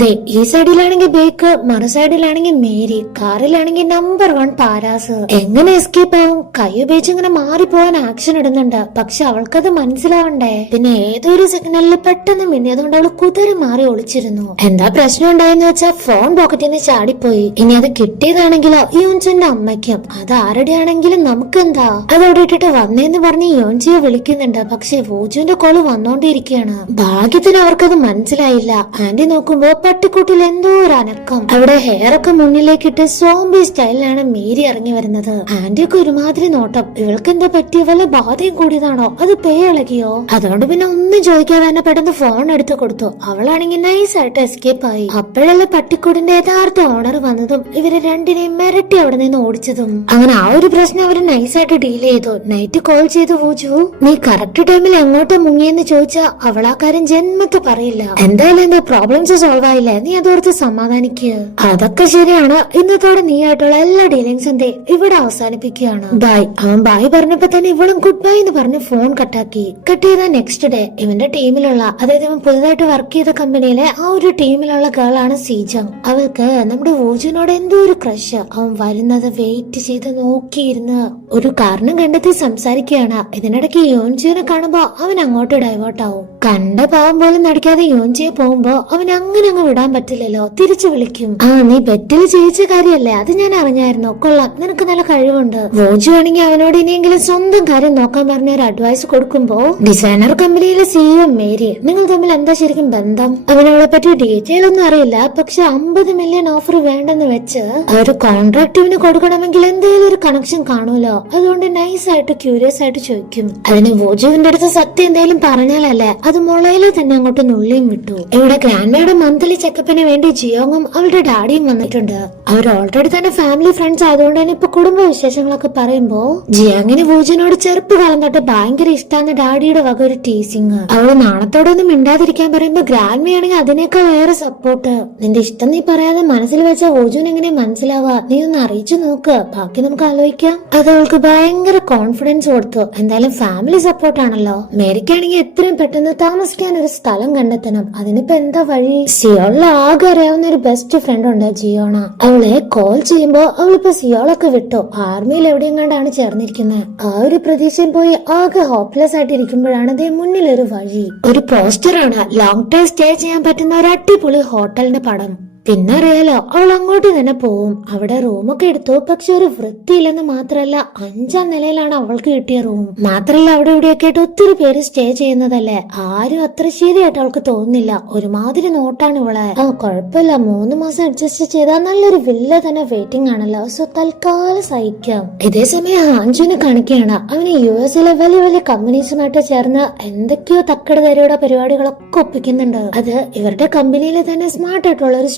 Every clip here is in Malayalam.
ദേ ഈ സൈഡിലാണെങ്കിൽ ബേക്ക്, മറു സൈഡിലാണെങ്കിൽ മേരി, കാറിലാണെങ്കിൽ നമ്പർ 1 പാരാസ്. എങ്ങനെ എസ്കേപ്പ് ആവും? കൈ ഉപയോഗിച്ച് ഇങ്ങനെ മാറിപ്പോവാൻ ആക്ഷൻ ഇടുന്നുണ്ട്. പക്ഷെ അവൾക്കത് മനസ്സിലാവണ്ടേ. പിന്നെ ഏതൊരു സിഗ്നലിൽ പെട്ടെന്ന് മിന്നിയതുകൊണ്ട് അവള് കുതിരി മാറി ഒളിച്ചിരുന്നു. എന്താ പ്രശ്നം ഉണ്ടായെന്ന് വെച്ചാൽ ഫോൺ പോക്കറ്റിൽ നിന്ന് ചാടിപ്പോയി. ഇനി അത് കിട്ടിയതാണെങ്കിലോ യോൻചന്റെ അമ്മയ്ക്കും. അത് ആരുടെ ആണെങ്കിലും നമുക്കെന്താ. അതോടെ ഇട്ടിട്ട് വന്നേന്ന് പറഞ്ഞ് യോൻജിയെ വിളിക്കുന്നുണ്ട്. പക്ഷെ വോജുവിന്റെ കോള് വന്നോണ്ടിരിക്കുകയാണ്. ഭാഗ്യത്തിന് അവർക്കത് മനസ്സിലായില്ല. ആന്റി നോക്കുമ്പോ പട്ടിക്കൂട്ടിൽ എന്തോ ഒരു അനക്കം. അവിടെ ഹെയർ ഒക്കെ മുന്നിലേക്കിട്ട് സോംബി സ്റ്റൈലിലാണ് മേരി ഇറങ്ങി വരുന്നത്. ആന്റിയൊക്കെ ഒരുമാതിരി നോട്ടം. ഇവൾക്ക് എന്താ പറ്റിയ? വല്ല ബാധയും കൂടിയതാണോ? അത് പേ ഇളകിയോ? അതുകൊണ്ട് പിന്നെ ഒന്നും ചോദിക്കാതെ തന്നെ പെട്ടെന്ന് ഫോൺ എടുത്തു കൊടുത്തു. അവളാണെങ്കിൽ നൈസായിട്ട് എസ്കേപ്പ് ആയി. അപ്പോഴല്ലേ പട്ടിക്കൂടിന്റെ യഥാർത്ഥ ഓണർ വന്നതും ഇവരെ രണ്ടിനെയും മിരട്ടി അവിടെ നിന്ന് ഓടിച്ചതും. അങ്ങനെ ആ ഒരു പ്രശ്നം അവര് നൈസായിട്ട് ഡീൽ ചെയ്തു. നൈറ്റ് കോൾ ചെയ്തു വോജു, നീ കറക്റ്റ് ടൈമിൽ എങ്ങോട്ടാ മുങ്ങിയെന്ന് ചോദിച്ചാ അവളാ കാര്യം ജന്മത്ത് പറയില്ല. എന്തായാലും എന്താ പ്രോബ്ലംസ് സോൾവ് ആയില്ലേ, നീ അതോർത്ത് സമാധാനിക്കുക. അതൊക്കെ ശരിയാണ്. ഇന്നത്തോടെ നീ ആയിട്ടുള്ള എല്ലാ ഡീലിങ്സും ഇവിടെ അവസാനിപ്പിക്കുകയാണ്. ബൈ. അവൻ ബൈ പറഞ്ഞപ്പോ തന്നെ ഇവളും ഗുഡ് ബൈ എന്ന് പറഞ്ഞ് ഫോൺ കട്ടാക്കി. കട്ട് ചെയ്ത നെക്സ്റ്റ് ഡേ ഇവന്റെ ടീമിലുള്ള, അതായത് ഇവൻ പുതുതായിട്ട് വർക്ക് ചെയ്ത കമ്പനിയിലെ ആ ഒരു ടീമിലുള്ള ഗേളാണ് സീജങ്. അവൾക്ക് നമ്മുടെ വോജുവിനോട് എന്തോ ഒരു ക്രഷ്. അവൻ വരുന്നത് വെയിറ്റ് ചെയ്ത് നോക്കിയിരുന്ന് ഒരു കാരണം കണ്ടെത്തി സംസാരിക്കുകയാണ്. ഇതിനിടയ്ക്ക് യോൻജിയെ കാണുമ്പോ അവൻ അങ്ങോട്ട് ഡൈവേർട്ട് ആവും. കണ്ട പാവം പോലും നടിക്കാതെ യോൻജിയെ പോകുമ്പോ അവൻ അങ്ങനെ അങ്ങ് വിടാൻ പറ്റില്ലല്ലോ. തിരിച്ചു വിളിക്കും. നീ ബെറ്റിൽ ജയിച്ച കാര്യല്ലേ, അത് ഞാൻ അറിഞ്ഞായിരുന്നു. കൊള്ളാം, നിനക്ക് നല്ല കഴിവുണ്ട്. വോജു ആണെങ്കിൽ അവനോട് ഇനിയെങ്കിലും സ്വന്തം കാര്യം നോക്കാൻ പറഞ്ഞ ഒരു അഡ്വൈസ് കൊടുക്കുമ്പോ ഡിസൈനർ കമ്പനിയിലെ സിഇഒ മേരി, നിങ്ങൾ തമ്മിൽ എന്താ ശരിക്കും ബന്ധം? അവനവളെ പറ്റി ഡീറ്റെയിൽ ഒന്നും അറിയില്ല. പക്ഷെ 50 മില്യൺ ഓഫർ വേണ്ടെന്ന് വെച്ച് ഒരു കോൺട്രാക്ടിവിന് കൊടുക്കണമെങ്കിൽ എന്തെങ്കിലും ഒരു കണക്ഷൻ കാണുമല്ലോ. അതുകൊണ്ട് നൈസായിട്ട് ക്യൂരിയസ് ആയിട്ട് ചോദിക്കും. അതിന് വോജുവിന്റെ അടുത്ത് സത്യം എന്തെങ്കിലും പറഞ്ഞാലല്ലേ, അത് മുളയില് തന്നെ അങ്ങോട്ട് നുള്ളിയും വിട്ടു. ഇവിടെ ഗ്രാൻഡ്മയുടെ മന്ത്ലി ചെക്കപ്പിന് വേണ്ടി ജിയോങ്ങും അവളുടെ ഡാഡിയും വന്നിട്ടുണ്ട്. അവർ ഓൾറെഡി തന്നെ ഫാമിലി ഫ്രണ്ട്സ് ആയതുകൊണ്ട് തന്നെ ഇപ്പൊ കുടുംബ വിശേഷങ്ങളൊക്കെ പറയുമ്പോ ജിയാങ്ങിന് വോജുവിനോട് ചെറുപ്പകാലം തൊട്ട് ഭയങ്കര ഇഷ്ടാന്ന് ഡാഡിയുടെ വക ഒരു ടീസിങ്. അവള് നാണത്തോടെ ഒന്നും മിണ്ടാതിരിക്കാൻ പറയുമ്പോ ഗ്രാൻഡ്മയാണെങ്കിൽ അതിനേക്കാൾ വേറെ സപ്പോർട്ട്. നിന്റെ ഇഷ്ടം നീ പറയാതെ മനസ്സിൽ വെച്ച വോജുവിന് എങ്ങനെ മനസ്സിലാവാ? നീ ഒന്ന് അറിയിച്ചു നോക്ക്, ബാക്കി നമുക്ക് ആലോചിക്കാം. അത് അവൾക്ക് ഭയങ്കര കോൺഫിഡൻസ് കൊടുത്തു. എന്തായാലും ഫാമിലി സപ്പോർട്ടാണല്ലോ. മേരിക്കാണെങ്കിൽ എത്രയും പെട്ടെന്ന് താമസിക്കാൻ ഒരു സ്ഥലം കണ്ടെത്തണം. അതിനിപ്പോ എന്താ വഴി? സിയോളിൽ ആകെ അറിയാവുന്ന ഒരു ബെസ്റ്റ് ഫ്രണ്ട് ഉണ്ട്, ജിയോണ. അവളെ കോൾ ചെയ്യുമ്പോ അവളിപ്പോ സിയോളൊക്കെ വിട്ടു ആർമിയിൽ എവിടെയും കണ്ടാണ് ചേർന്നിരിക്കുന്നത്. ആ ഒരു പ്രതീക്ഷയിൽ പോയി ആകെ ഹോപ്പ്ലെസ് ആയിട്ട് ഇരിക്കുമ്പോഴാണ് അതേ മുന്നിലൊരു വഴി. ഒരു പോസ്റ്ററാണ്. ലോങ് ടൈം സ്റ്റേ ചെയ്യാൻ പറ്റുന്ന ഒരു അടിപൊളി ഹോട്ടലിന്റെ പടം. പിന്നെ അറിയാലോ, അവൾ അങ്ങോട്ട് തന്നെ പോവും. അവിടെ റൂമൊക്കെ എടുത്തു. പക്ഷെ ഒരു വൃത്തിയില്ലെന്ന് മാത്രല്ല, 5ാം നിലയിലാണ് അവൾക്ക് കിട്ടിയ റൂം. മാത്രല്ല അവിടെ ഇവിടെയൊക്കെ ആയിട്ട് ഒത്തിരി പേര് സ്റ്റേ ചെയ്യുന്നതല്ലേ, ആരും അത്ര ശരിയായിട്ട് അവൾക്ക് തോന്നുന്നില്ല. ഒരുമാതിരി നോട്ടാണ് ഇവളെ. കുഴപ്പമില്ല, 3 മാസം അഡ്ജസ്റ്റ് ചെയ്താൽ നല്ലൊരു വില്ല തന്നെ വെയിറ്റിംഗ് ആണല്ലോ. സോ തൽക്കാലം സഹിക്കാം. ഇതേസമയം ഹാൻജുവിനെ കാണിക്കുകയാണ്. അവന് US-ലെ വലിയ വലിയ കമ്പനീസുമായിട്ട് ചേർന്ന് എന്തൊക്കെയോ തക്കട തരയുടെ പരിപാടികളൊക്കെ ഒപ്പിക്കുന്നുണ്ട്. അത് ഇവരുടെ കമ്പനിയിലെ തന്നെ സ്മാർട്ട് ആയിട്ടുള്ള ഒരു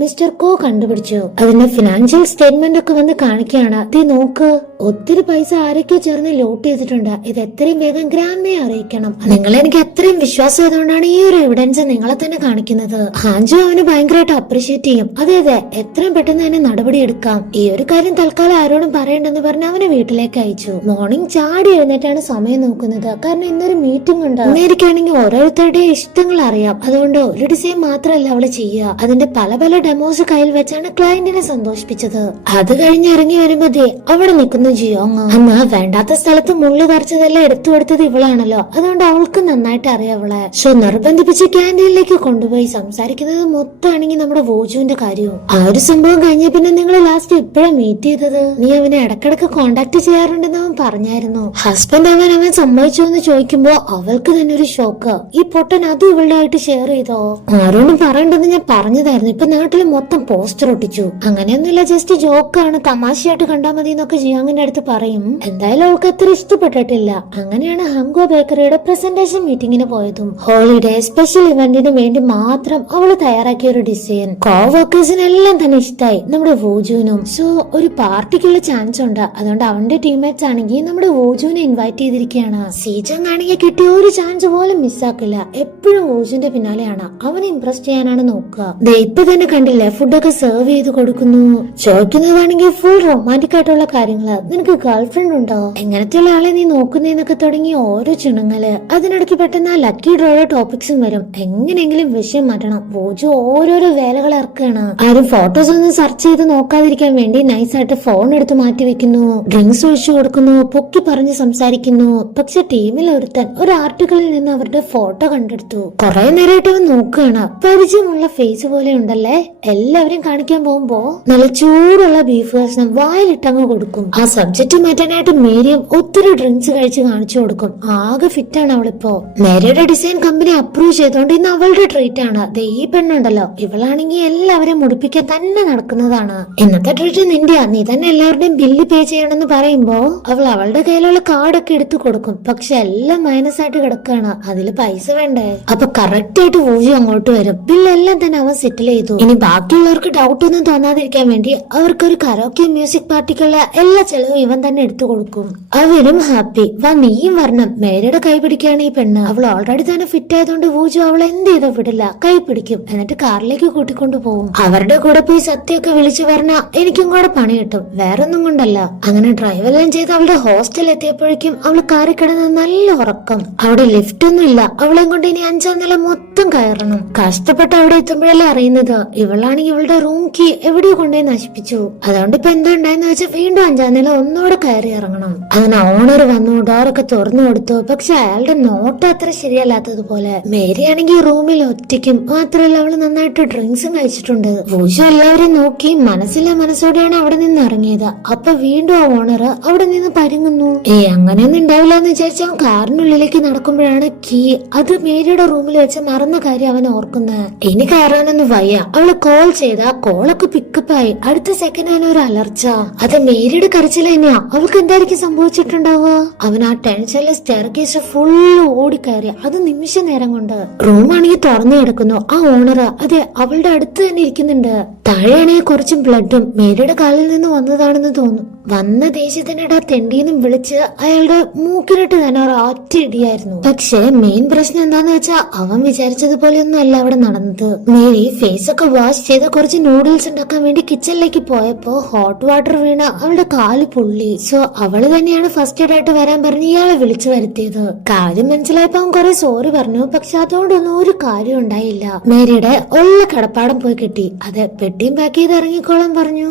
മിസ്റ്റർ കോ കണ്ടുപിടിച്ചു. അതിന്റെ ഫിനാൻഷ്യൽ സ്റ്റേറ്റ്മെന്റ് ഒക്കെ വന്ന് കാണിക്കുകയാണ്. ഇത് നോക്ക്, ഒത്തിരി പൈസ ആരൊക്കെ ചേർന്ന് ലോട്ട് ചെയ്തിട്ടുണ്ട്. ഇത് എത്രയും വേഗം ഗ്രാൻഡ്മയെ അറിയിക്കണം. നിങ്ങളെ എനിക്ക് അത്രയും വിശ്വാസം ആയതുകൊണ്ടാണ് ഈ ഒരു എവിഡൻസ് നിങ്ങളെ തന്നെ കാണിക്കുന്നത്. ഹാൻജു അവന് ഭയങ്കരമായിട്ട് അപ്രീഷിയേറ്റ് ചെയ്യും. അതെ അതെ, എത്രയും പെട്ടെന്ന് തന്നെ നടപടി എടുക്കാം. ഈ ഒരു കാര്യം തൽക്കാലം ആരോടും പറയണ്ടെന്ന് പറഞ്ഞ് അവനെ വീട്ടിലേക്ക് അയച്ചു. മോർണിംഗ് ചാടി എഴുന്നേറ്റാണ് സമയം നോക്കുന്നത്. കാരണം ഇന്നൊരു മീറ്റിംഗ് ഉണ്ട്. അമേരിക്കാണെങ്കിൽ ഓരോരുത്തരുടെ ഇഷ്ടങ്ങൾ അറിയാം. അതുകൊണ്ട് ഒരു ഡിസൈൻ മാത്രമല്ല അവള് ചെയ്യുക, അതിന്റെ പല പല ഡെമോസ് കയ്യിൽ വെച്ചാണ് ക്ലയന്റിനെ സന്തോഷിപ്പിച്ചത്. അത് കഴിഞ്ഞ് ഇറങ്ങി വരുമ്പോ അവിടെ നിൽക്കുന്ന ജിയോങ്. അന്ന് വേണ്ടാത്ത സ്ഥലത്ത് മുള്ളു തറച്ചതെല്ലാം എടുത്തു കൊടുത്തത് ഇവളാണല്ലോ. അതുകൊണ്ട് അവൾക്ക് നന്നായിട്ട് അറിയാം അവളെ. സോ നിർബന്ധിപ്പിച്ച് ക്യാൻറ്റീനിലേക്ക് കൊണ്ടുപോയി സംസാരിക്കുന്നത് മൊത്തമാണെങ്കിൽ നമ്മുടെ വോജുവിന്റെ കാര്യവും. ആ ഒരു സംഭവം കഴിഞ്ഞ പിന്നെ നിങ്ങൾ ലാസ്റ്റ് എപ്പോഴാ മീറ്റ് ചെയ്തത്? നീ അവനെ ഇടക്കിടക്ക് കോണ്ടാക്ട് ചെയ്യാറുണ്ടെന്ന് അവൻ പറഞ്ഞായിരുന്നു. ഹസ്ബൻഡ് അവൻ സമ്മതിച്ചോ എന്ന് ചോദിക്കുമ്പോ അവൾക്ക് തന്നെ ഒരു ഷോക്ക്. ഈ പൊട്ടൻ അത് ഇവളുടെ ആയിട്ട് ഷെയർ ചെയ്തോ? ആരോടും പറയണ്ടെന്ന് ഞാൻ പറഞ്ഞതായിരുന്നു. ഇപ്പൊ നാട്ടില് മൊത്തം പോസ്റ്റർ ഒട്ടിച്ചു. അങ്ങനെയൊന്നുമില്ല, ജസ്റ്റ് ജോക്കാണ്, തമാശയായിട്ട് കണ്ടാൽ മതി എന്നൊക്കെ ജിയാങ്ങിന്റെ അടുത്ത് പറയും. എന്തായാലും അവൾക്ക് അത്ര ഇഷ്ടപ്പെട്ടിട്ടില്ല. അങ്ങനെയാണ് ഹംഗോ ബേക്കറിയുടെ പ്രസന്റേഷൻ മീറ്റിംഗിന് പോയതും. ഹോളിഡേ സ്പെഷ്യൽ ഇവന്റിന് വേണ്ടി മാത്രം അവള് തയ്യാറാക്കിയ ഒരു ഡിസൈൻ കോ വർക്കേഴ്സിനെല്ലാം തന്നെ ഇഷ്ടമായി, നമ്മുടെ വോജുവിനും. സോ ഒരു പാർട്ടിക്കുള്ള ചാൻസ് ഉണ്ട്. അതുകൊണ്ട് അവന്റെ ടീംമേറ്റ്സ് ആണെങ്കിൽ നമ്മുടെ വോജുവിനെ ഇൻവൈറ്റ് ചെയ്തിരിക്കുകയാണ്. സീജങ് ആണെങ്കിൽ കിട്ടിയ ഒരു ചാൻസ് പോലും മിസ്സാക്കില്ല. എപ്പോഴും വോജുവിന്റെ പിന്നാലെയാണ്. അവനെ ഇംപ്രസ് ചെയ്യാനാണ് നോക്കുക. ഇപ്പൊ തന്നെ കണ്ടില്ലേ, ഫുഡൊക്കെ സെർവ് ചെയ്ത് കൊടുക്കുന്നു. ചോദിക്കുന്നതാണെങ്കിൽ ഫുൾ റൊമാൻറ്റിക് ആയിട്ടുള്ള കാര്യങ്ങള്. നിനക്ക് ഗേൾ ഫ്രണ്ട് ഉണ്ടോ, എങ്ങനത്തെയുള്ള ആളെ നീ നോക്കുന്നേന്നൊക്കെ തുടങ്ങി ഓരോ ചിണുങ്ങല്. അതിനിടയ്ക്ക് പെട്ടെന്ന് ആ ലക്കി ഡ്രോയുടെ ടോപ്പിക്സും വരും. എങ്ങനെയെങ്കിലും വിഷയം മാറ്റണം. വൂജു ഓരോരോ വേലകൾ ഇറക്കുകയാണ്. ആരും ഫോട്ടോസ് ഒന്നും സെർച്ച് ചെയ്ത് നോക്കാതിരിക്കാൻ വേണ്ടി നൈസായിട്ട് ഫോൺ എടുത്ത് മാറ്റി വെക്കുന്നു. ഡ്രിങ്ക്സ് ഒഴിച്ചു കൊടുക്കുന്നു. പൊക്കി പറഞ്ഞ് സംസാരിക്കുന്നു. പക്ഷെ ടീമിൽ ഒരുത്തൻ ഒരു ആർട്ടിക്കിളിൽ നിന്ന് അവരുടെ ഫോട്ടോ കണ്ടെടുത്തു. കുറെ നേരമായിട്ട് അവൻ നോക്കുകയാണ്. പരിചയമുള്ള ഫേസ് പോലെ ഉണ്ടല്ലേ. എല്ലാവരും കാണിക്കാൻ പോകുമ്പോ നല്ല ചൂടുള്ള ബീഫ് കഷ്ണം വായിലിട്ടങ്ങ് കൊടുക്കും. ആ സബ്ജക്ട് മാറ്റാനായിട്ട് മേരിയും ഒത്തിരി ഡ്രിങ്ക്സ് കഴിച്ച് കാണിച്ചു കൊടുക്കും. ആകെ ഫിറ്റ് ആണ് അവളിപ്പോ. മേരിയുടെ ഡിസൈൻ കമ്പനി അപ്രൂവ് ചെയ്തോണ്ട് ഇന്ന് അവളുടെ ട്രീറ്റ് ആണ്. ഈ പെണ്ണുണ്ടല്ലോ, ഇവളാണെങ്കിൽ എല്ലാവരെയും മുടിപ്പിക്കാൻ തന്നെ നടക്കുന്നതാണ്. ഇന്നത്തെ ട്രീറ്റ് നിന്റെയാ, നീ തന്നെ എല്ലാവരുടെയും ബില്ല് പേ ചെയ്യണമെന്ന് പറയുമ്പോ അവൾ അവളുടെ കയ്യിലുള്ള കാർഡൊക്കെ എടുത്തു കൊടുക്കും. പക്ഷെ എല്ലാം മൈനസ് ആയിട്ട് കിടക്കുകയാണ്. അതില് പൈസ വേണ്ടേ. അപ്പൊ കറക്റ്റ് ആയിട്ട് വൂജി അങ്ങോട്ട് വരും. ബില്ലെല്ലാം തന്നെ അവൻ സെറ്റിൽ ചെയ്തു. ഇനി ബാക്കിയുള്ളവർക്ക് ഡൗട്ട് ഒന്നും തോന്നാതിരിക്കാൻ വേണ്ടി അവർക്കൊരു കരോക്കെ മ്യൂസിക് പാർട്ടിക്കുള്ള എല്ലാ ചെലവും ഇവൻ തന്നെ എടുത്തു കൊടുക്കും. അവരും ഹാപ്പി. വാ നീയും വരണം. മേരിയുടെ കൈ പിടിക്കുകയാണ് ഈ പെണ്ണ്. അവൾ ഓൾറെഡി തന്നെ ഫിറ്റ് ആയതുകൊണ്ട് വൂജു അവളെ എന്ത് ചെയ്തോ വിടില്ല, കൈ പിടിക്കും. എന്നിട്ട് കാറിലേക്ക് കൂട്ടിക്കൊണ്ടു പോകും. അവരുടെ കൂടെ പോയി സത്യമൊക്കെ വിളിച്ചു പറഞ്ഞ എനിക്കും കൂടെ പണി കിട്ടും, വേറൊന്നും കൊണ്ടല്ല. അങ്ങനെ ഡ്രൈവ് എല്ലാം ചെയ്ത് അവളുടെ ഹോസ്റ്റലിൽ എത്തിയപ്പോഴേക്കും അവള് കാറി കിടന്ന് നല്ല ഉറക്കം. അവിടെ ലിഫ്റ്റ് ഒന്നും ഇല്ല. അവളെ കൊണ്ട് ഇനി 5ാം നില മൊത്തം കയറണം. കഷ്ടപ്പെട്ട് അവിടെ എത്തുമ്പോഴല്ലേ അറിയുന്നത് ഇവളാണെങ്കിൽ ഇവളുടെ റൂം കീ എവിടെയോ കൊണ്ടുപോയി നശിപ്പിച്ചു. അതുകൊണ്ട് ഇപ്പൊ എന്താ ഉണ്ടായെന്ന് വെച്ചാൽ വീണ്ടും 5ാം നില ഒന്നോടെ കയറി ഇറങ്ങണം. അങ്ങനെ ഓണർ വന്നു, ഡോറൊക്കെ തുറന്നു കൊടുത്തു. പക്ഷെ അയാളുടെ നോട്ടം അത്ര ശരിയല്ലാത്തതുപോലെ. മേരി ആണെങ്കിൽ റൂമിൽ ഒറ്റയ്ക്കും. മാത്രമല്ല അവള് നന്നായിട്ട് ഡ്രിങ്ക്സും കഴിച്ചിട്ടുണ്ട്. വൂജു എല്ലാവരും നോക്കി മനസ്സിലെ മനസ്സോടെയാണ് അവിടെ നിന്ന് ഇറങ്ങിയത്. അപ്പൊ വീണ്ടും ആ ഓണർ അവിടെ നിന്ന് പരുങ്ങുന്നു. അങ്ങനെയൊന്നും ഉണ്ടാവില്ല എന്ന് വിചാരിച്ച അവൻ കാറിനുള്ളിലേക്ക് നടക്കുമ്പോഴാണ് കീ അത് മേരിയുടെ റൂമിൽ വെച്ച് മറന്ന കാര്യം അവൻ ഓർക്കുന്നത്. ഇനി കയറാനൊന്നും വയ്യ. അവള് കോൾ ചെയ്ത കോളൊക്കെ പിക്കപ്പായി. അടുത്ത സെക്കൻഡ് അവന് ഒരു അലർച്ച. അത് മേരിയുടെ കരച്ചിൽ തന്നെയാ. അവൾക്ക് എന്തായിരിക്കും സംഭവിച്ചിട്ടുണ്ടാവുക. അവൻ ആ ടെൻഷനിലെ സ്റ്റെയർ കേസ് ഫുള്ള് ഓടിക്കയറി. അത് നിമിഷ നേരം കൊണ്ട്. റൂമാണെങ്കിൽ തുറന്നു കിടക്കുന്നു. ആ ഓണർ അതെ അവളുടെ അടുത്ത് തന്നെ ഇരിക്കുന്നുണ്ട്. താഴെയാണെങ്കിൽ കുറച്ചും ബ്ലഡും മേരിയുടെ കാലിൽ നിന്ന് വന്നതാണെന്ന് തോന്നുന്നു. വന്ന ദേഷ്യത്തിനിടെ തെണ്ടിന്നും വിളിച്ച് അയാളുടെ മൂക്കിനിട്ട് തന്നെ ഒരു ഒറ്റ ഇടിയായിരുന്നു. പക്ഷെ മെയിൻ പ്രശ്നം എന്താന്ന് വെച്ചാൽ അവൻ വിചാരിച്ചതുപോലെ ഒന്നും അല്ല അവിടെ നടന്നത്. മേരി ഫേസ് ഒക്കെ വാഷ് ചെയ്ത് കുറച്ച് നൂഡിൽസ് ഉണ്ടാക്കാൻ വേണ്ടി കിച്ചണിലേക്ക് പോയപ്പോ ഹോട്ട് വാട്ടർ വീണ അവളുടെ കാല് പൊള്ളി. സോ അവള് തന്നെയാണ് ഫസ്റ്റ് എയ്ഡ് ആയിട്ട് വരാൻ പറഞ്ഞ് ഇയാളെ വിളിച്ചു വരുത്തിയത്. കാര്യം മനസ്സിലായപ്പോ അവൻ കുറെ സോറി പറഞ്ഞു. പക്ഷെ അതുകൊണ്ടൊന്നും ഒരു കാര്യം ഉണ്ടായില്ല. മേരിയുടെ ഉള്ള കടപ്പാടം പോയി കിട്ടി. അതെ പെട്ടിയും പാക്ക് ചെയ്ത് ഇറങ്ങിക്കോളാൻ പറഞ്ഞു.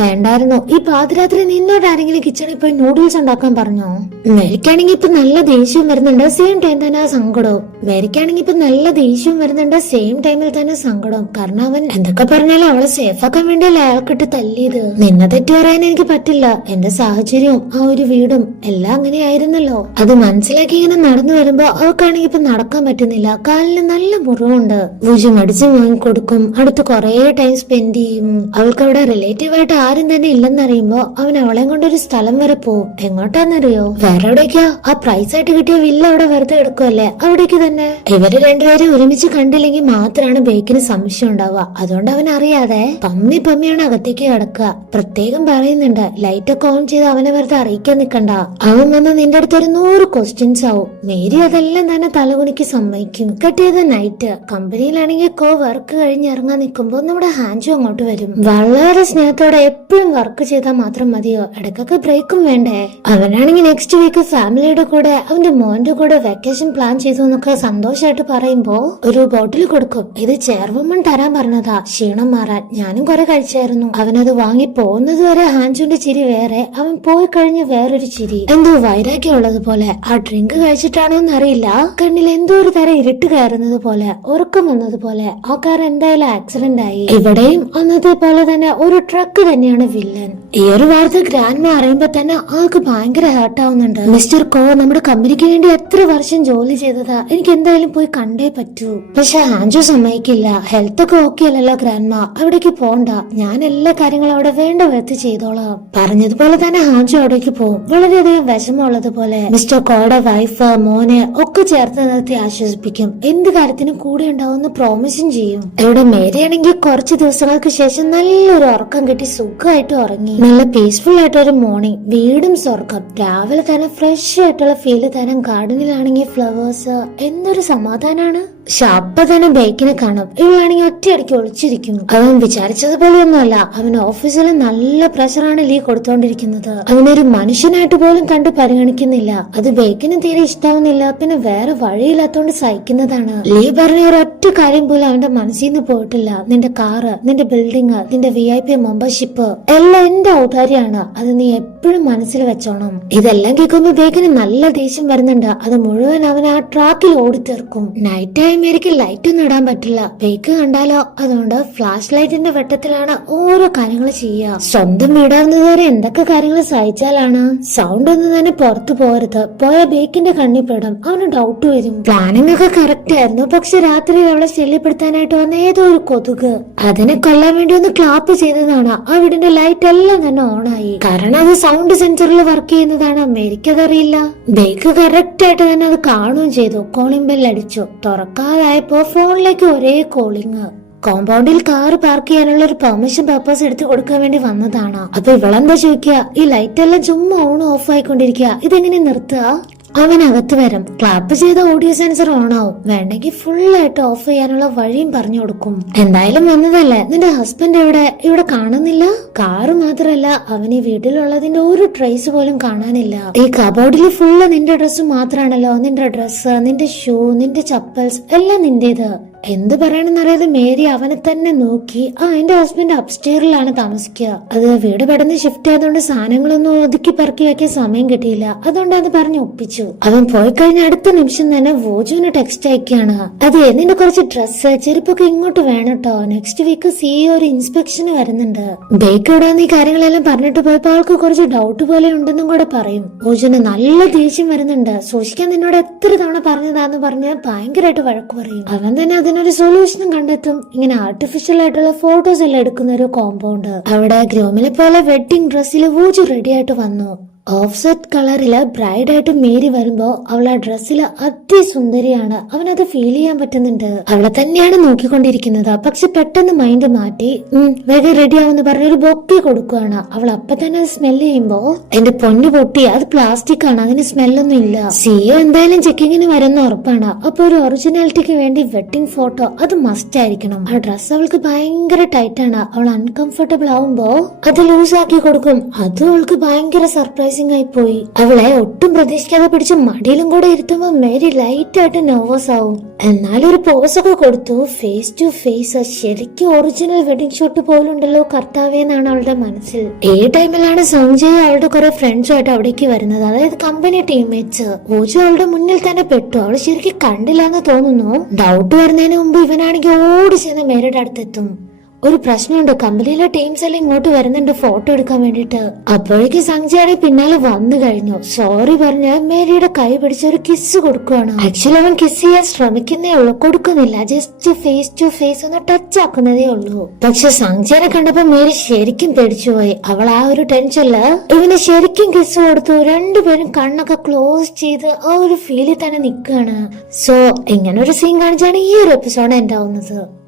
വേണ്ടായിരുന്നു. ഈ പാതിരാത്രി നിന്നോട് ആരെങ്കിലും കിച്ചണിൽ പോയി നൂഡിൽസ് ഉണ്ടാക്കാൻ പറഞ്ഞോ? മേരിക്കാണെങ്കിൽ ഇപ്പൊ നല്ല ദേഷ്യവും വരുന്നുണ്ട്, സെയിം ടൈം തന്നെ സങ്കടവും. മേരിക്കാണെങ്കിൽ ഇപ്പൊ നല്ല ദേഷ്യവും വരുന്നുണ്ട്, സെയിം ടൈമിൽ തന്നെ സങ്കടവും. കാരണം അവൻ എന്തൊക്കെ പറഞ്ഞാലും അവളെ സേഫ് ആക്കാൻ വേണ്ടിയല്ലേ അയാൾക്കിട്ട് തല്ലിയത്. നിന്നെ തെറ്റു പറയാൻ എനിക്ക് പറ്റില്ല. എന്റെ സാഹചര്യവും ആ ഒരു വീടും എല്ലാം അങ്ങനെയായിരുന്നല്ലോ. അത് മനസ്സിലാക്കി ഇങ്ങനെ നടന്നു വരുമ്പോ അവൾക്കാണെങ്കിൽ ഇപ്പൊ നടക്കാൻ പറ്റുന്നില്ല. കാലിന് നല്ല മുറിവുണ്ട്. വൂജു മടിച്ചു വാങ്ങിക്കൊടുക്കും. അടുത്ത് കുറെ ടൈം സ്പെൻഡ് ചെയ്യും. അവൾക്ക് അവിടെ റിലേറ്റീവ് ആയിട്ട് ആരും തന്നെ ഇല്ലെന്നറിയുമ്പോ അവൻ അവളെ കൊണ്ടൊരു സ്ഥലം വരെ പോവും. എങ്ങോട്ടാന്നറിയോ? വേറെ എവിടേക്കാ? ആ പ്രൈസ് ആയിട്ട് കിട്ടിയ വില്ല അവിടെ വെറുതെ എടുക്കുമല്ലേ, അവിടേക്ക് തന്നെ. ഇവര് രണ്ടുപേരും ഒരുമിച്ച് കണ്ടില്ലെങ്കിൽ മാത്രമാണ് ബേക്കിന് സംശയം ഉണ്ടാവുക. അതുകൊണ്ട് അവൻ അറിയാതെ പമ്മിയാണ് അകത്തേക്ക് കിടക്കുക. പ്രത്യേകം പറയുന്നുണ്ട് ലൈറ്റ് ഒക്കെ ഓൺ ചെയ്ത് അവനെ വെറുതെ അറിയിക്കാൻ നിക്കണ്ട. അവൻ വന്ന് നിന്റെ അടുത്ത് ഒരു 100 ക്വസ്റ്റ്യൻസ് ആവും. മേരി അതെല്ലാം തന്നെ തലകുണിക്ക് സമ്മതിക്കും. കെട്ടിയത് നൈറ്റ്. കമ്പനിയിലാണെങ്കിൽ വർക്ക് കഴിഞ്ഞ് ഇറങ്ങാൻ നിൽക്കുമ്പോ നമ്മുടെ ഹാൻജു അങ്ങോട്ട് വരും. വളരെ സ്നേഹത്തോടെ എപ്പോഴും വർക്ക് ചെയ്താൽ മാത്രം മതിയോ, ഇടയ്ക്കൊക്കെ ബ്രേക്കും വേണ്ടേ. അവനാണെങ്കിൽ നെക്സ്റ്റ് വീക്ക് ഫാമിലിയുടെ കൂടെ അവന്റെ മോന്റെ കൂടെ വെക്കേഷൻ പ്ലാൻ ചെയ്തു എന്നൊക്കെ സന്തോഷമായിട്ട് പറയുമ്പോ ഒരു ബോട്ടിൽ കൊടുക്കും. ഇത് ചെയർവുമൺ തരാൻ പറഞ്ഞതാ ക്ഷീണം മാറാൻ. ഞാനും കുറെ കഴിച്ചായിരുന്നു. അവനത് വാങ്ങി പോകുന്നത് വരെ ഹാൻജുന്റെ ചിരി വേറെ, അവൻ പോയി കഴിഞ്ഞ് വേറൊരു ചിരി. എന്തോ വൈരാഗ്യം ഉള്ളതുപോലെ. ആ ഡ്രിങ്ക് കഴിച്ചിട്ടാണോ എന്നറിയില്ല, കണ്ണിൽ എന്തോ ഒരു തരം ഇരുട്ട് കയറുന്നത് പോലെ, ഉറക്കം വന്നതുപോലെ. ആ കാർ എന്തായാലും ആക്സിഡന്റ് ആയി. ഇവിടെയും അന്നത്തെ പോലെ തന്നെ ഒരു ട്രക്ക് തന്നെയാണ് വില്ലൻ. ഈ ഒരു വാർത്ത ഗ്രാൻഡ് അറിയുമ്പോ തന്നെ ആൾക്ക് ഭയങ്കര ഹേർട്ട് ആവുന്നുണ്ട്. മിസ്റ്റർ കോ നമ്മുടെ കമ്പനിക്ക് വേണ്ടി എത്ര വർഷം ജോലി ചെയ്തതാ, എനിക്ക് എന്തായാലും പോയി കണ്ടേ പറ്റൂ. പക്ഷെ ഹാൻജു സമ്മതിക്കില്ല. ഹെൽത്ത് ഒക്കെ ഓക്കെ അല്ലല്ലോ ഗ്രാൻഡ്മ, അവിടേക്ക് പോണ്ട, ഞാൻ എല്ലാ കാര്യങ്ങളും അവിടെ വേണ്ട വിധത്തിൽ ചെയ്തോളാം. പറഞ്ഞതുപോലെ തന്നെ ഹാൻജു അവിടേക്ക് പോകും. വളരെയധികം വിഷമമുള്ളതുപോലെ. മിസ്റ്റർ കോയുടെ വൈഫ് മോനെ ഒക്കെ ചേർത്ത് നിർത്തി ആശ്വസിപ്പിക്കും. എന്ത് കാര്യത്തിനും കൂടെ ഉണ്ടാവുമെന്ന് പ്രോമിസും ചെയ്യും. ഇവിടെ മേരിയാണെങ്കിൽ കുറച്ച് ദിവസങ്ങൾക്ക് ശേഷം നല്ലൊരു ഉറക്കം കിട്ടി സുഖമായിട്ട് ഉറങ്ങി. നല്ല പീസ്ഫുൾ ആയിട്ടൊരു മോർണിംഗ്. വീടും സ്വർഗം. രാവിലെ തന്നെ ഫ്രഷ് ആയിട്ടുള്ള ഫീല് തരാൻ ഗാർഡനിലാണെങ്കിൽ ഫ്ലവേഴ്സ്. എന്തൊരു സമാധാനാണ്. പക്ഷെ അപ്പൊ തന്നെ ബേക്കിനെ കാണും. ഇവളാണെങ്കിൽ ഒറ്റയടിക്ക് ഒളിച്ചിരിക്കും. അവൻ വിചാരിച്ചതുപോലെയൊന്നുമല്ല. അവൻ ഓഫീസിൽ നല്ല പ്രഷറാണ് ലീ കൊടുത്തോണ്ടിരിക്കുന്നത്. അവനൊരു മനുഷ്യനായിട്ട് പോലും കണ്ട് പരിഗണിക്കുന്നില്ല. അത് ബേക്കിന് തീരെ ഇഷ്ടാവുന്നില്ല. പിന്നെ വേറെ വഴിയില്ലാത്തോണ്ട് സഹിക്കുന്നതാണ്. ലീ പറഞ്ഞ ഒരൊറ്റ കാര്യം പോലും അവന്റെ മനസ്സിൽ നിന്ന് പോയിട്ടില്ല. നിന്റെ കാറ്, നിന്റെ ബിൽഡിങ്, നിന്റെ VIP മെമ്പർഷിപ്പ് എല്ലാം എന്റെ ഔദാര്യാണ്. അത് നീ എപ്പോഴും മനസ്സിൽ വെച്ചോണം. ഇതെല്ലാം കേൾക്കുമ്പോ ബേക്കിന് നല്ല ദേഷ്യം വരുന്നുണ്ട്. അത് മുഴുവൻ അവൻ ആ ട്രാക്കിൽ ഓടിത്തീർക്കും. നൈറ്റ് ടൈം എനിക്ക് ലൈറ്റ് ഒന്നും ഇടാൻ പറ്റില്ല. ബേക്ക് കണ്ടാലോ. അതുകൊണ്ട് ഫ്ലാഷ് ലൈറ്റിന്റെ വെട്ടത്തിലാണ് ഓരോ കാര്യങ്ങൾ ചെയ്യുക. സ്വന്തം വീടാവുന്നതുവരെ എന്തൊക്കെ കാര്യങ്ങൾ സഹിച്ചാലാണ്. സൗണ്ട് ഒന്നും തന്നെ പുറത്തു പോകരുത്. പോയ ബേക്കിന്റെ കണ്ണിൽ പെടും. അവന് ഡൗട്ട് വരും. പ്ലാനിങ് ഒക്കെ കറക്റ്റ് ആയിരുന്നു. പക്ഷെ രാത്രി അവളെ ശല്യപ്പെടുത്താനായിട്ട് വന്ന ഏതോ ഒരു കൊതുക് അതിനെ കൊല്ലാൻ വേണ്ടി ഒന്ന് ക്ലാപ്പ് ചെയ്തതാണ്. ആ വീടിന്റെ ലൈറ്റ് എല്ലാം തന്നെ ഓണായി. കാരണം അത് സൗണ്ട് സെൻസറിൽ വർക്ക് ചെയ്യുന്നതാണ്. മേരിക്കതറിയില്ല. ബേക്ക് കറക്റ്റ് ആയിട്ട് തന്നെ അത് കാണുകയും ചെയ്തു. കോളിംഗ് ബെൽ അടിച്ചു. തുറക്കാതായപ്പോ ഫോണിലേക്ക് ഒരേ കോളിംഗ്. കോമ്പൗണ്ടിൽ കാർ പാർക്ക് ചെയ്യാനുള്ള ഒരു പെർമിഷൻ പേപ്പേഴ്സ് എടുത്ത് കൊടുക്കാൻ വേണ്ടി വന്നതാണ്. അപ്പൊ ഇവളെന്താ ചോദിക്കുക, ഈ ലൈറ്റ് എല്ലാം ചുമ്മാ ഓൺ ഓഫ് ആയിക്കൊണ്ടിരിക്കുക, ഇതെങ്ങനെ നിർത്തുക? അവനകത്ത് വരും. ക്ലാപ്പ് ചെയ്ത ഓഡിയോ സെൻസർ ഓൺ ആവും. വേണ്ടെങ്കിൽ ഫുൾ ആയിട്ട് ഓഫ് ചെയ്യാനുള്ള വഴിയും പറഞ്ഞു കൊടുക്കും. എന്തായാലും വന്നതല്ലേ, നിന്റെ ഹസ്ബൻഡ് ഇവിടെ കാണുന്നില്ല. കാറ് മാത്രല്ല, അവന് ഈ വീട്ടിലുള്ളതിന്റെ ഒരു ട്രേസ് പോലും കാണാനില്ല. ഈ കബോർഡിൽ ഫുള്ള് നിന്റെ ഡ്രസ്സ് മാത്രാണല്ലോ. നിന്റെ ഡ്രസ്സ്, നിന്റെ ഷൂ, നിന്റെ ചപ്പൽസ് എല്ലാം നിന്റേത്. എന്ത് പറയണെന്നറിയാതെ മേരി അവനെ തന്നെ നോക്കി. എന്റെ ഹസ്ബൻഡ് അപ്സ്റ്റെയറിലാണ് താമസിക്കുക. അത് വീട് പെട്ടെന്ന് ഷിഫ്റ്റ് ആയതുകൊണ്ട് സാധനങ്ങളൊന്നും ഒതുക്കി പറക്കി വെക്കാൻ സമയം കിട്ടിയില്ല. അതുകൊണ്ട് അത് പറഞ്ഞ് ഒപ്പിച്ചു. അവൻ പോയി കഴിഞ്ഞ അടുത്ത നിമിഷം തന്നെ വോജുവിന് ടെക്സ്റ്റ് അയക്കുകയാണ്. അതെ, നിന്റെ കുറച്ച് ഡ്രസ്സ്, ചെരുപ്പൊക്കെ ഇങ്ങോട്ട് വേണട്ടോ. നെക്സ്റ്റ് വീക്ക് CEO ഒരു ഇൻസ്പെക്ഷന് വരുന്നുണ്ട്. ബേക്ക് ഇടാന്ന് ഈ കാര്യങ്ങളെല്ലാം പറഞ്ഞിട്ട് പോയപ്പോ ആൾക്ക് കുറച്ച് ഡൗട്ട് പോലെ ഉണ്ടെന്നും കൂടെ പറയും. വോജുവിന് നല്ല ദേഷ്യം വരുന്നുണ്ട്. സൂക്ഷിക്കാൻ നിന്നോട് എത്ര തവണ പറഞ്ഞതാന്ന് പറഞ്ഞ് ഭയങ്കരമായിട്ട് വഴക്ക് പറയും. അവൻ തന്നെ അതിനൊരു സൊല്യൂഷനും കണ്ടെത്തും. ഇങ്ങനെ ആർട്ടിഫിഷ്യൽ ആയിട്ടുള്ള ഫോട്ടോസ് എല്ലാം എടുക്കുന്ന ഒരു കോമ്പൗണ്ട്. അവിടെ ഗ്രൂമിലെ പോലെ വെഡിങ് ഡ്രസ്സിൽ വോജു റെഡി ആയിട്ട് വന്നു. ഓഫ്സെറ്റ് കളറില് ബ്രൈഡായിട്ട് മേരി വരുമ്പോ അവൾ ആ ഡ്രസ്സിൽ അതിസുന്ദരിയാണ്. അവനത് ഫീൽ ചെയ്യാൻ പറ്റുന്നുണ്ട്. അവളെ തന്നെയാണ് നോക്കിക്കൊണ്ടിരിക്കുന്നത്. പക്ഷെ പെട്ടെന്ന് മൈൻഡ് മാറ്റി വേഗം റെഡി ആവുമെന്ന് പറഞ്ഞൊരു ബൊക്കെ കൊടുക്കുകയാണ്. അവൾ അപ്പൊ തന്നെ അത് സ്മെല് ചെയ്യുമ്പോ എന്റെ പൊന്നു പൊട്ടി, അത് പ്ലാസ്റ്റിക് ആണ്, അതിന് സ്മെല്ലൊന്നും ഇല്ല. CEO എന്തായാലും ചെക്കിങ്ങിന് വരുന്ന ഉറപ്പാണ്. അപ്പൊ ഒരു ഒറിജിനാലിറ്റിക്ക് വേണ്ടി വെഡിങ് ഫോട്ടോ അത് മസ്റ്റ് ആയിരിക്കണം. ആ ഡ്രസ്സ് അവൾക്ക് ഭയങ്കര ടൈറ്റ് ആണ്. അവൾ അൺകംഫർട്ടബിൾ ആവുമ്പോ അത് ലൂസ് ആക്കി കൊടുക്കും. അതും അവൾക്ക് ഭയങ്കര സർപ്രൈസ് ആയി പോയി. അവളെ ഒട്ടും പ്രതീക്ഷിക്കാതെ പിടിച്ച് മടിയിലും കൂടെ ഇരുത്തുമ്പോ മേരി ലൈറ്റ് ആയിട്ട് നെർവസ് ആവും. എന്നാലും ഒരു പോസ് ഒക്കെ കൊടുത്തു. Face to face. ശരിക്കും ഒറിജിനൽ വെഡിങ് ഷൂട്ട് പോലുണ്ടല്ലോ കർത്താവേന്നാണ് അവളുടെ മനസ്സിൽ. ഈ ടൈമിലാണ് സഞ്ജയ് അവളുടെ കുറെ ഫ്രണ്ട്സുമായിട്ട് അവിടേക്ക് വരുന്നത്. അതായത് കമ്പനി ടീംമേറ്റ്സ്. ഓജു അവളുടെ മുന്നിൽ തന്നെ പെട്ടു. അവള് ശരിക്കും കണ്ടില്ല എന്ന് തോന്നുന്നു. ഡൗട്ട് വരുന്നതിന് മുമ്പ് ഇവനാണെങ്കിൽ ഓടി ചെന്ന് മേരിയുടെ അടുത്തെത്തും. ഒരു പ്രശ്നമുണ്ട്, കമ്പനിയിലെ ടീംസ് എല്ലാം ഇങ്ങോട്ട് വരുന്നുണ്ട് ഫോട്ടോ എടുക്കാൻ വേണ്ടിട്ട്. അപ്പോഴേക്ക് സഞ്ജയുടെ പിന്നാലെ വന്നു കഴിഞ്ഞു. സോറി പറഞ്ഞ് മേരിയുടെ കൈ പിടിച്ച് ഒരു കിസ് കൊടുക്കുകയാണ്. ആക്ച്വലി അവൻ കിസ് ചെയ്യാൻ ശ്രമിക്കുന്നേ ഉള്ളൂ, കൊടുക്കുന്നില്ല. ജസ്റ്റ് ഫേസ് ടു ഫേസ് ഒന്ന് ടച്ച് ആക്കുന്നതേ ഉള്ളൂ. പക്ഷെ സഞ്ജയനെ കണ്ടപ്പോ മേരി ശരിക്കും പേടിച്ചുപോയി. അവൾ ആ ഒരു ടെൻഷനില് ഇവന് ശരിക്കും കിസ് കൊടുത്തു. രണ്ടുപേരും കണ്ണൊക്കെ ക്ലോസ് ചെയ്ത് ആ ഒരു ഫീലിൽ തന്നെ നിൽക്കുകയാണ്. സോ ഇങ്ങനെ ഒരു സീൻ കാണിച്ചാണ് ഈ ഒരു എപ്പിസോഡ് എൻഡ് ആവുന്നത്.